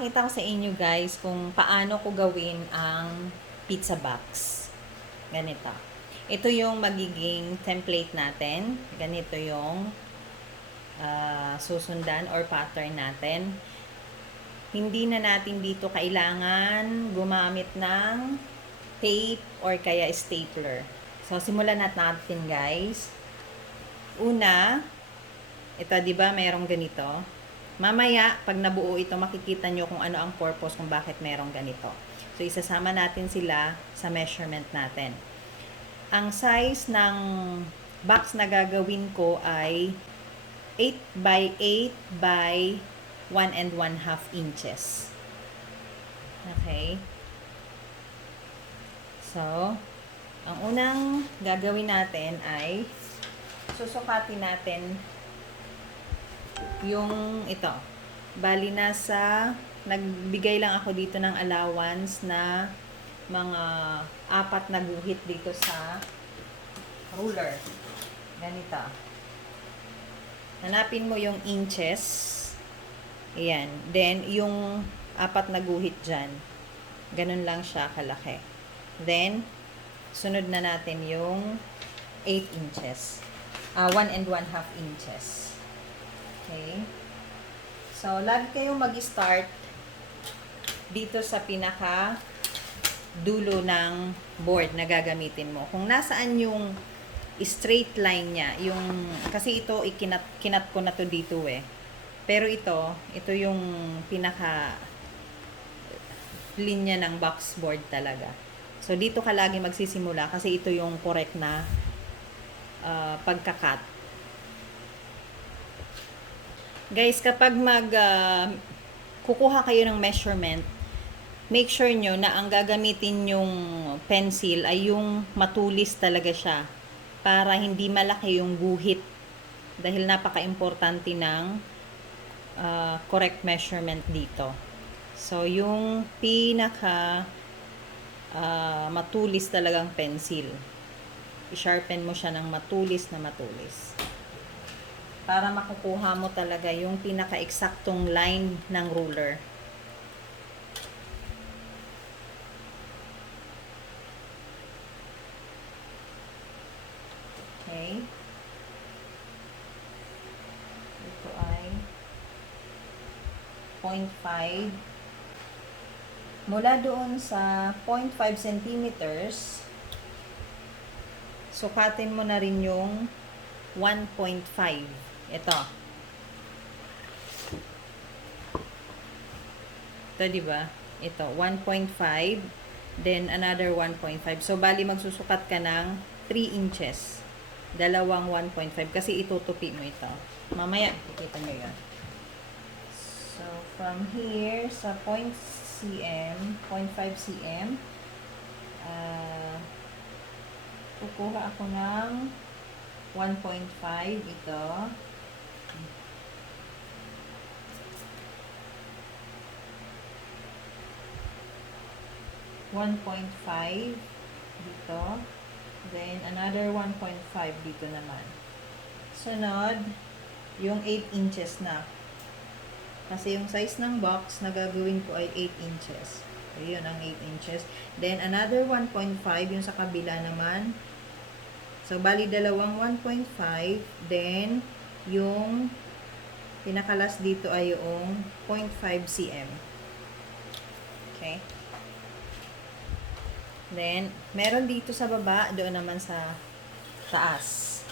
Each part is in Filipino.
ipapakita ko sa inyo guys kung paano ko gawin ang pizza box. Ganito. Ito yung magiging template natin. Ganito yung susundan or pattern natin. Hindi na natin dito kailangan gumamit ng tape or kaya stapler. So, simulan natin guys. Una, ito 'di ba mayroong ganito. Mamaya, pag nabuo ito, makikita nyo kung ano ang purpose kung bakit merong ganito. So, isasama natin sila sa measurement natin. Ang size ng box na gagawin ko ay 8 by 8 by 1 and 1/2 inches. Okay? So, ang unang gagawin natin ay susukatin natin yung ito. Bali nagbigay lang ako dito ng allowance na mga 4 na guhit dito sa ruler. Ganito. Hanapin mo yung inches. Ayan. Then, yung 4 na guhit dyan. Ganun lang siya kalaki. Then, sunod na natin yung 8 inches. 1 and 1/2 inches. Okay. So, lagi kayong mag-start dito sa pinaka dulo ng board na gagamitin mo. Kung nasaan yung straight line niya, kasi ito kinat ko na to dito eh. Pero ito yung pinaka linya ng box board talaga. So, dito ka lagi magsisimula kasi ito yung correct na pagkakat. Guys, kapag kukuha kayo ng measurement, make sure nyo na ang gagamitin yung pencil ay yung matulis talaga siya para hindi malaki yung guhit dahil napaka-importante ng correct measurement dito. So, yung pinaka matulis talagang pencil. I-sharpen mo siya ng matulis na matulis. Para makukuha mo talaga yung pinaka-eksaktong line ng ruler. Okay. Ito ay 0.5. Mula doon sa 0.5 centimeters, sukatin mo na rin yung 1.5. Ito, diba? Ito, 1.5. Then, another 1.5. So, bali magsusukat ka ng 3 inches. Dalawang 1.5. Kasi itutupi mo ito. Mamaya, kikita nyo yun. So, from here, sa 0.5 cm, kukuha ako ng 1.5 ito. 1.5 dito. Then, another 1.5 dito naman. Sunod, yung 8 inches na. Kasi yung size ng box na gagawin ko ay 8 inches. So, yun ang 8 inches. Then, another 1.5 yung sa kabila naman. So, bali dalawang 1.5. Then, yung pinakalas dito ay yung 0.5 cm. Okay. Then, meron dito sa baba, doon naman sa taas.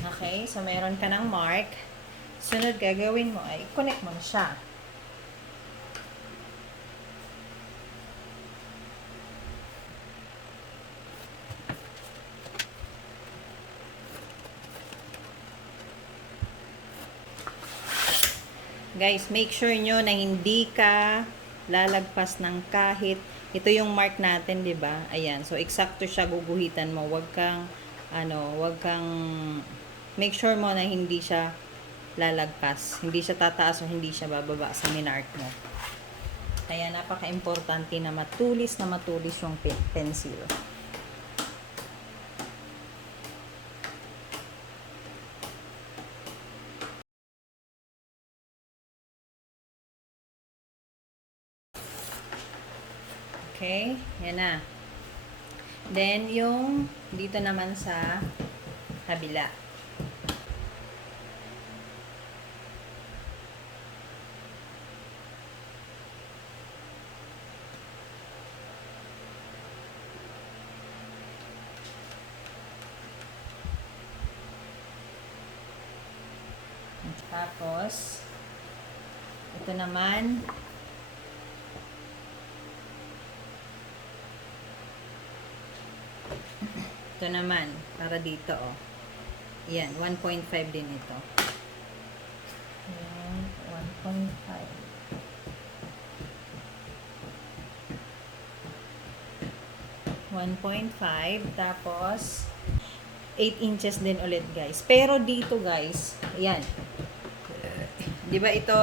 Okay, so meron ka ng mark. Sunod gagawin mo ay connect mo na siya. Guys, make sure nyo na hindi ka lalagpas ng kahit. Ito yung mark natin, 'di ba? Ayan. So eksakto siya guguhitan mo. Huwag kang make sure mo na hindi siya lalagpas. Hindi siya tataas o hindi siya bababa sa minark mo. Kaya napaka-importante na matulis yung pencil. Okay? Yan na. Then, yung dito naman sa kabila. Tapos, ito naman, para dito, oh. Yan, 1.5 din ito. Yan, 1.5. 1.5, tapos 8 inches din ulit, guys. Pero dito, guys, ayan. 'Di ba ito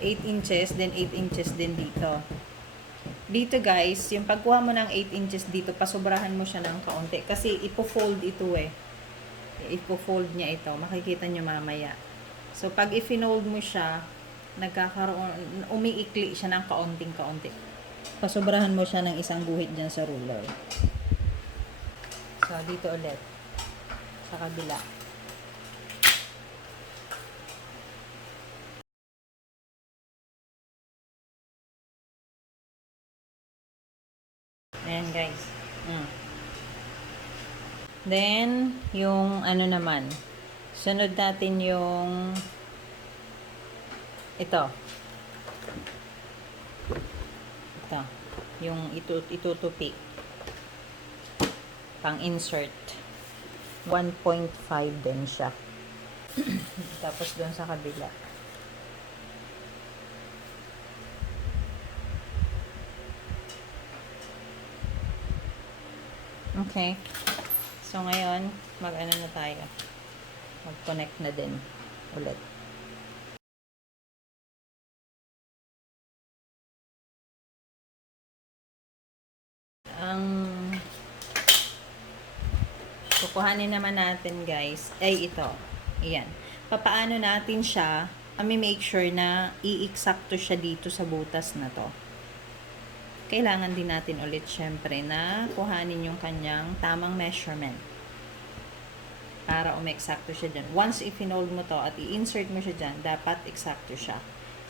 8 inches, then 8 inches din dito. Dito, guys, yung pagkuha mo ng 8 inches dito, pasobrahan mo siya ng kaunti kasi ipo-fold ito eh. Ipo-fold niya ito. Makikita niyo mamaya. So pag i-fold mo siya, nagkakaroon umiikli siya ng kaunting-kaunti. Pasobrahan mo siya ng isang guhit diyan sa ruler. So dito ulit sa kabila. Ayan, guys. Then, yung ano naman, sunod natin yung ito. Ito. Yung itutupi. Pang-insert. 1.5 din siya. Tapos doon sa kabila. Okay. So, ngayon, mag-ano na tayo. Mag-connect na din ulit. Ang kukuhanin naman natin, guys, ay ito. Ayan. Papaano natin siya, make sure na i-eksakto siya dito sa butas na to. Kailangan din natin ulit syempre na kuhanin yung kanyang tamang measurement para umeksakto siya dyan. Once i-fold mo to at i-insert mo siya dyan, dapat eksakto siya.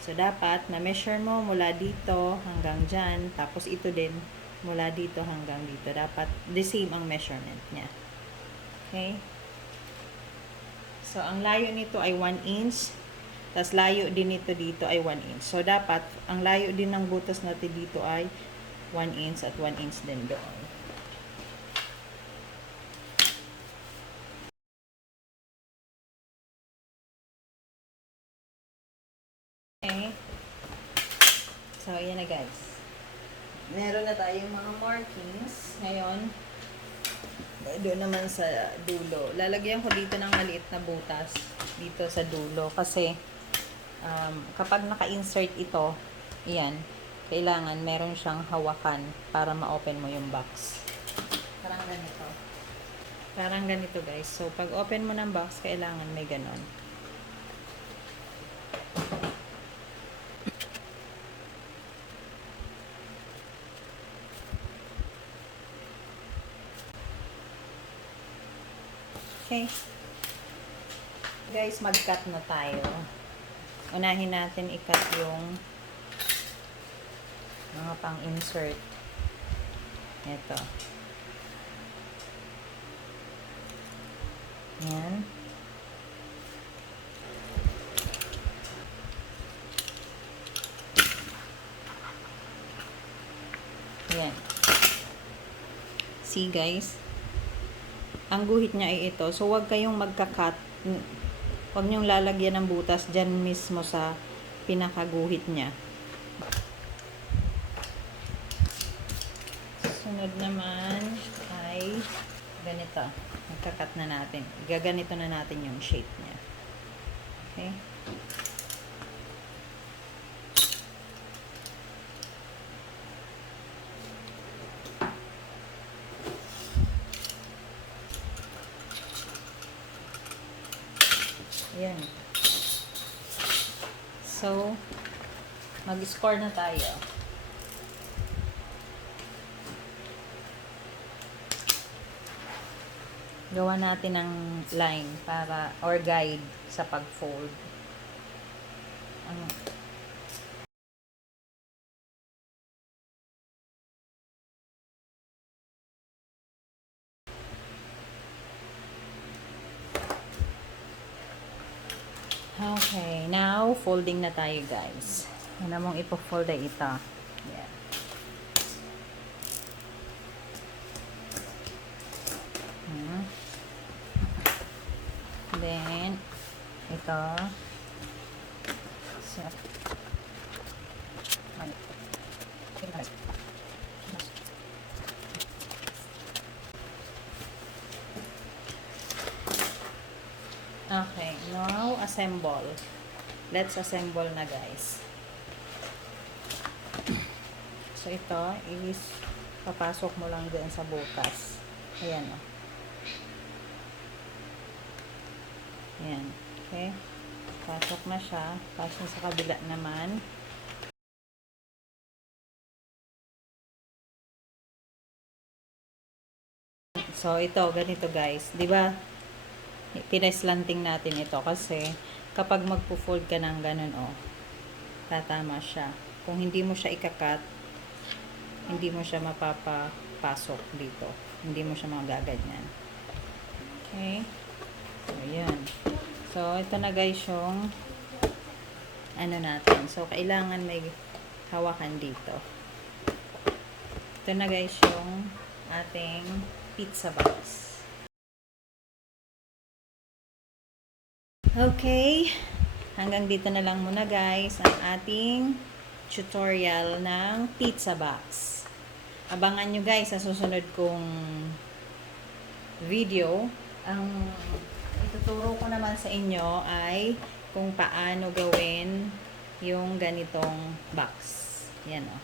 So, dapat na-measure mo mula dito hanggang dyan, tapos ito din mula dito hanggang dito. Dapat the same ang measurement niya. Okay? So, ang layo nito ay 1 inch. Tapos, layo din nito dito ay 1 inch. So, dapat, ang layo din ng butas natin dito ay 1 inch at 1 inch din doon. Okay. So, ayan na, guys. Meron na tayong mga markings. Ngayon, doon naman sa dulo. Lalagyan ko dito ng maliit na butas dito sa dulo. Kasi, kapag naka-insert ito, ayan, kailangan meron siyang hawakan para ma-open mo yung box. Parang ganito. Parang ganito, guys. So, pag open mo ng box, kailangan may ganon. Okay. Guys, mag-cut na tayo. Unahin natin i-cut yung mga pang-insert. Ito. Yan. Yan. See, guys? Ang guhit niya ay ito. So, huwag kayong magka-cut. Huwag niyong lalagyan ng butas dyan mismo sa pinakaguhit niya. Sunod naman ay ganito. Magka-cut na natin. Gaganito na natin yung shape niya. Okay? Ayan. So, mag-score na tayo. Gawa natin ng line para, or guide sa pag-fold. Ang Okay, now folding na tayo guys. Ano mong ipo-fold ay ito. Yan. Then, ito. So, okay, now assemble. Let's assemble na guys. So, ito is papasok mo lang din sa butas. Ayan o. Ayan. Okay. Pasok na siya. Pasok sa kabila naman. So, ito, ganito guys. Diba, pineslanting natin ito kasi kapag magpo-fold ka ng ganun, oh, tatama siya. Kung hindi mo siya ikakat, hindi mo siya mapapasok dito. Hindi mo siya magaganyan. Okay. So, ayan. So, ito na guys yung ano natin. So, kailangan may hawakan dito. Ito na guys yung ating pizza box. Okay. Hanggang dito na lang muna guys ang ating tutorial ng pizza box. Abangan nyo guys sa susunod kong video. Ang ituturo ko naman sa inyo ay kung paano gawin yung ganitong box. Yan o.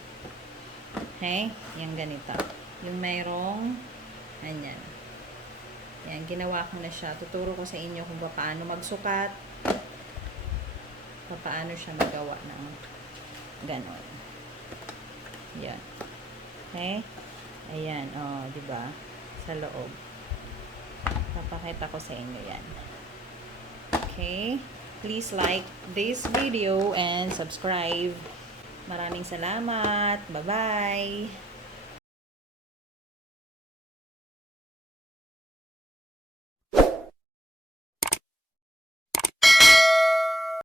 Okay? Yung ganito. Yung mayroong ganyan. Yan, ginawa ko na siya. Tuturo ko sa inyo kung paano magsukat, paano siya magawa ng ganon. Yan. Okay? Ayan, oh, 'di ba? Sa loob. Papakita ko sa inyo 'yan. Okay? Please like this video and subscribe. Maraming salamat. Bye-bye.